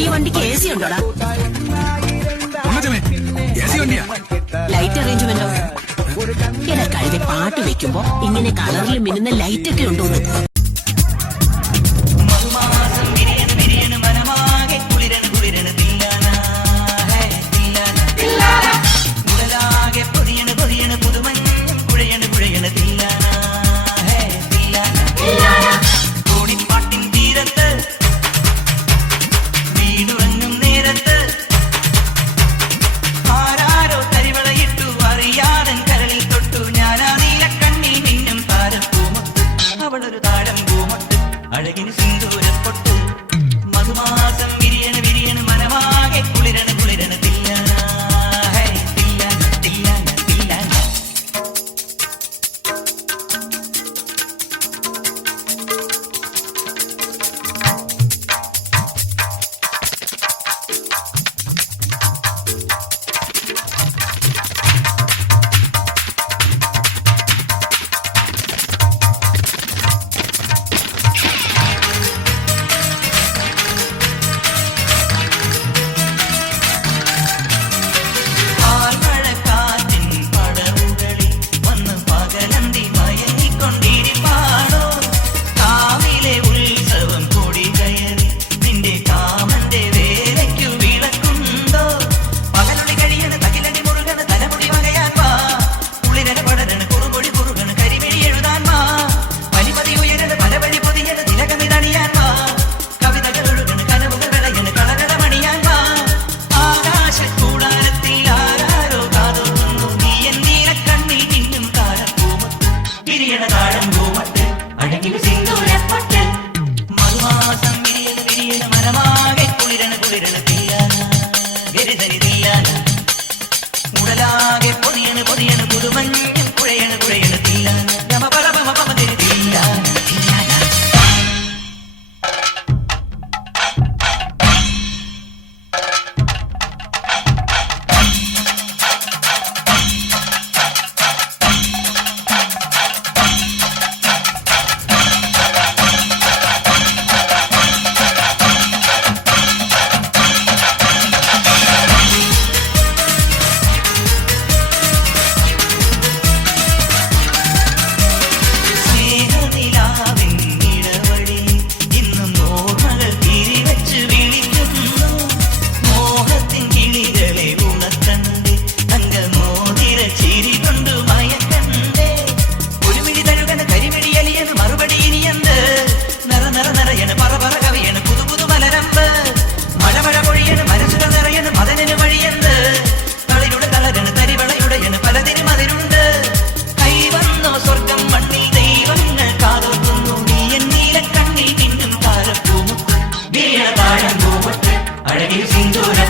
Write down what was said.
ഈ വണ്ടിക്ക് AC ഉണ്ടോടാ? ലൈറ്റ് അറേഞ്ച്മെന്റോ? എടാ കഴുതി പാട്ട് വെക്കുമ്പോ ഇങ്ങനെ കളറിൽ മിന്നുന്ന ലൈറ്റ് ഒക്കെ ഉണ്ടോ? അഴകിന് സിന്ദൂരപ്പൊട്ട് മധുമാസം വിരിയണ വിരിയണ മനമാകെ കുളിരണ കുളിരണ തില്ലാന തില്ലാന തില്ലാന തില്ലാന. അഴകിന് സിന്ദൂരപ്പൊട്ട് മധുമാസം വിരിയണ വിരിയണ മനമാകെ കുളിരണ കുളിരണ തില്ലാന ഗരിതരി തില്ലാന. ഉടലാകെ പൊതിയണ പൊതിയണ പുതുമഞ്ഞ കുഴയണ കുഴയണ തില്ലാന ഗമ പല പമ പമ തിരി തില്ലാന തില്ലാന. അഴകിൽ സിന്ദൂര